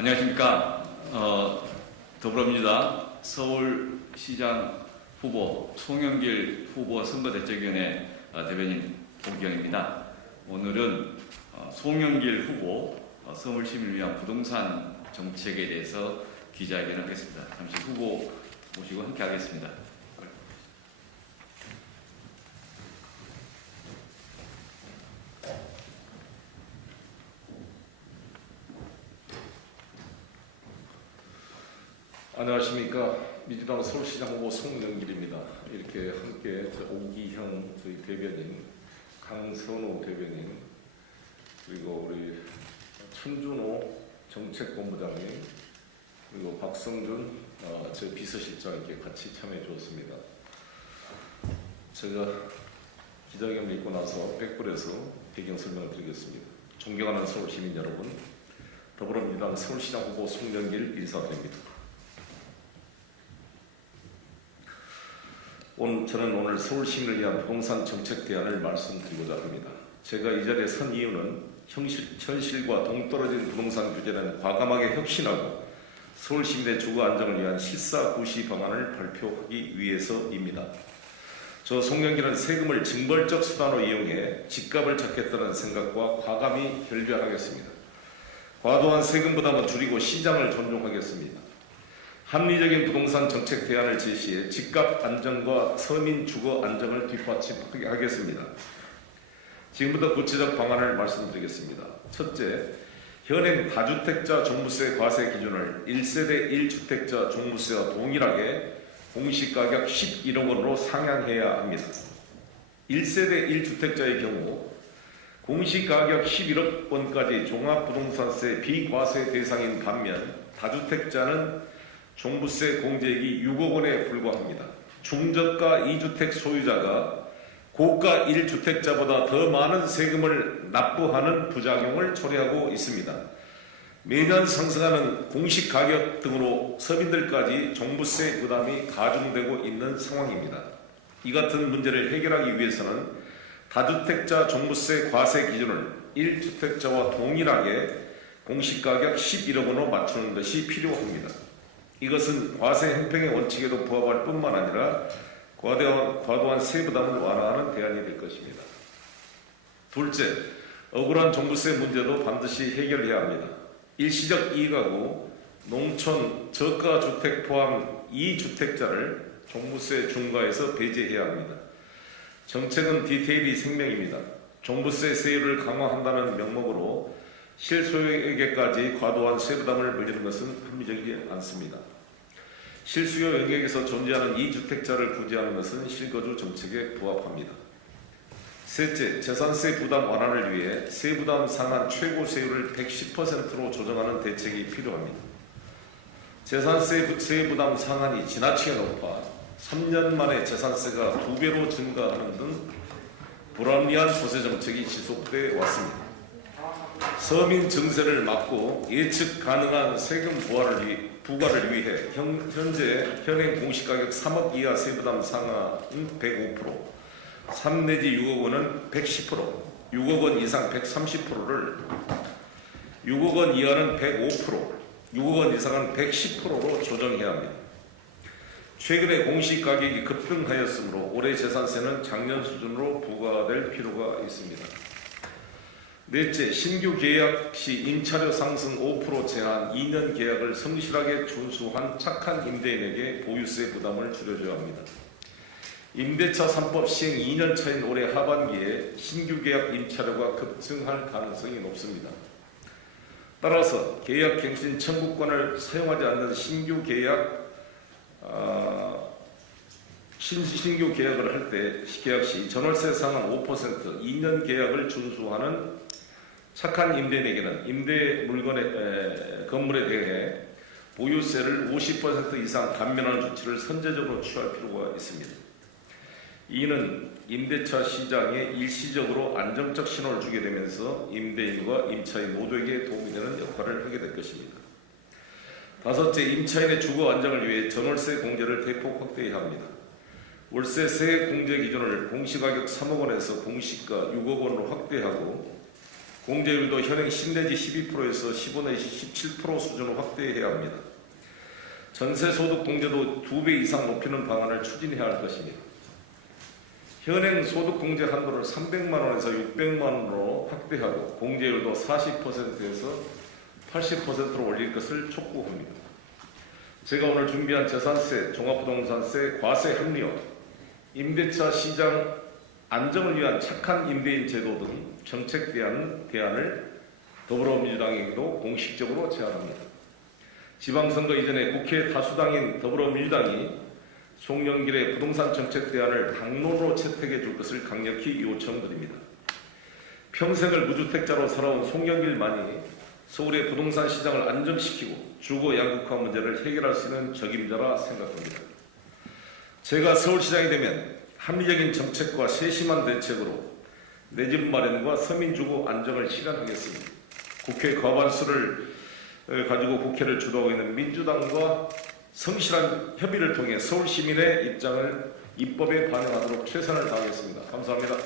안녕하십니까. 어, 더불어민주당 서울시장 후보 송영길 후보 선거대책위원회 어, 대변인 오기영입니다. 오늘은 어, 송영길 후보 어, 서울시민을 위한 부동산 정책에 대해서 기자회견을 하겠습니다. 잠시 후보 모시고 함께 하겠습니다. 안녕하십니까 민주당 서울시장 후보 송영길입니다. 이렇게 함께 저 오기형 저희 대변인, 강선호 대변인, 그리고 우리 천준호 정책본부장님, 그리고 박성준 어, 저 비서실장 이렇게 같이 참여해 주었습니다. 제가 기자회견을 있고 나서 백불에서 배경 설명을 드리겠습니다. 존경하는 서울 시민 여러분, 더불어민주당 서울시장 후보 송영길 인사드립니다. 오늘 저는 오늘 서울 시민을 위한 부동산 정책 대안을 말씀드리고자 합니다. 제가 이 자리에 선 이유는 현실, 현실과 동떨어진 부동산 규제는 과감하게 혁신하고 서울 시민의 주거 안정을 위한 실사 구시 방안을 발표하기 위해서입니다. 저 송영기는 세금을 징벌적 수단으로 이용해 집값을 잡겠다는 생각과 과감히 결별하겠습니다. 과도한 세금 부담은 줄이고 시장을 존중하겠습니다. 합리적인 부동산 정책 대안을 제시해 집값 안정과 서민 주거 안정을 뒷받침하겠습니다. 지금부터 구체적 방안을 말씀드리겠습니다. 첫째, 현행 다주택자 종부세 과세 기준을 1세대 1주택자 종부세와 동일하게 공시가격 11억 원으로 상향해야 합니다. 1세대 1주택자의 경우 공시가격 11억 원까지 종합부동산세 비과세 대상인 반면 다주택자는 종부세 공제액이 6억 원에 불과합니다. 중저가 2주택 소유자가 고가 1주택자보다 더 많은 세금을 납부하는 부작용을 초래하고 있습니다. 매년 상승하는 공시 가격 등으로 서민들까지 종부세 부담이 가중되고 있는 상황입니다. 이 같은 문제를 해결하기 위해서는 다주택자 종부세 과세 기준을 1주택자와 동일하게 공시가격 11억 원으로 맞추는 것이 필요합니다. 이것은 과세 형평의 원칙에도 부합할 뿐만 아니라 과도한, 과도한 세부담을 완화하는 대안이 될 것입니다. 둘째, 억울한 종부세 문제도 반드시 해결해야 합니다. 일시적 이가구, 농촌 저가 주택 포함 2주택자를 종부세 중과에서 배제해야 합니다. 정책은 디테일이 생명입니다. 종부세 세율을 강화한다는 명목으로 실소유에게까지 과도한 세부담을 물리는 것은 합리적이지 않습니다. 실수요 영역에서 존재하는 이 주택자를 구제하는 것은 실거주 정책에 부합합니다. 셋째, 재산세 부담 완화를 위해 세부담 상한 최고 세율을 110%로 조정하는 대책이 필요합니다. 재산세 세부담 상한이 지나치게 높아 3년 만에 재산세가 두 배로 증가하는 등 불합리한 조세 정책이 지속돼 왔습니다. 서민 증세를 막고 예측 가능한 세금 부과를, 위, 부과를 위해 현, 현재 현행 공시가격 3억 이하 세부담 상한은 105%, 3 내지 6억 원은 110%, 6억 원 이상 130%를 6억 원 이하는 105%, 6억 원 이상은 110%로 조정해야 합니다. 최근에 공시가격이 급등하였으므로 올해 재산세는 작년 수준으로 부과될 필요가 있습니다. 넷째, 신규 계약 시 임차료 상승 5% 제한 2년 계약을 성실하게 준수한 착한 임대인에게 보유세 부담을 줄여줘야 합니다. 임대차 3법 시행 2년 차인 올해 하반기에 신규 계약 임차료가 급증할 가능성이 높습니다. 따라서 계약 갱신 청구권을 사용하지 않는 신규 계약 어, 신, 신규 계약을 할 때 계약 시 전월세 상한 5% 2년 계약을 준수하는 착한 임대인에게는 임대 물건의 에, 건물에 대해 보유세를 50% 이상 감면하는 조치를 선제적으로 취할 필요가 있습니다. 이는 임대차 시장에 일시적으로 안정적 신호를 주게 되면서 임대인과 임차인 모두에게 도움이 되는 역할을 하게 될 것입니다. 다섯째, 임차인의 주거 안정을 위해 전월세 공제를 대폭 확대해야 합니다. 월세 세액 공제 기준을 공시가격 3억 원에서 공시가 6억 원으로 확대하고 공제율도 현행 10 내지 12%에서 15 내지 17% 수준으로 확대해야 합니다. 전세 소득 공제도 두배 이상 높이는 방안을 추진해야 할 것입니다. 현행 소득 공제 한도를 300만 원에서 600만 원으로 확대하고 공제율도 40%에서 80%로 올릴 것을 촉구합니다. 제가 오늘 준비한 재산세, 종합부동산세, 과세 합리화, 임대차 시장 안정을 위한 착한 임대인 제도 등 정책 대안, 대안을 더불어민주당에게도 공식적으로 제안합니다. 지방선거 이전에 국회 다수당인 더불어민주당이 송영길의 부동산 정책 대안을 당론으로 채택해 줄 것을 강력히 요청드립니다. 평생을 무주택자로 살아온 송영길만이 서울의 부동산 시장을 안정시키고 주거 양극화 문제를 해결할 수 있는 적임자라 생각합니다. 제가 서울시장이 되면 합리적인 정책과 세심한 대책으로 내 집 마련과 서민 주거 안정을 실현하겠습니다. 국회 과반수를 에, 가지고 국회를 주도하고 있는 민주당과 성실한 협의를 통해 서울 시민의 입장을 입법에 반영하도록 최선을 다하겠습니다. 감사합니다.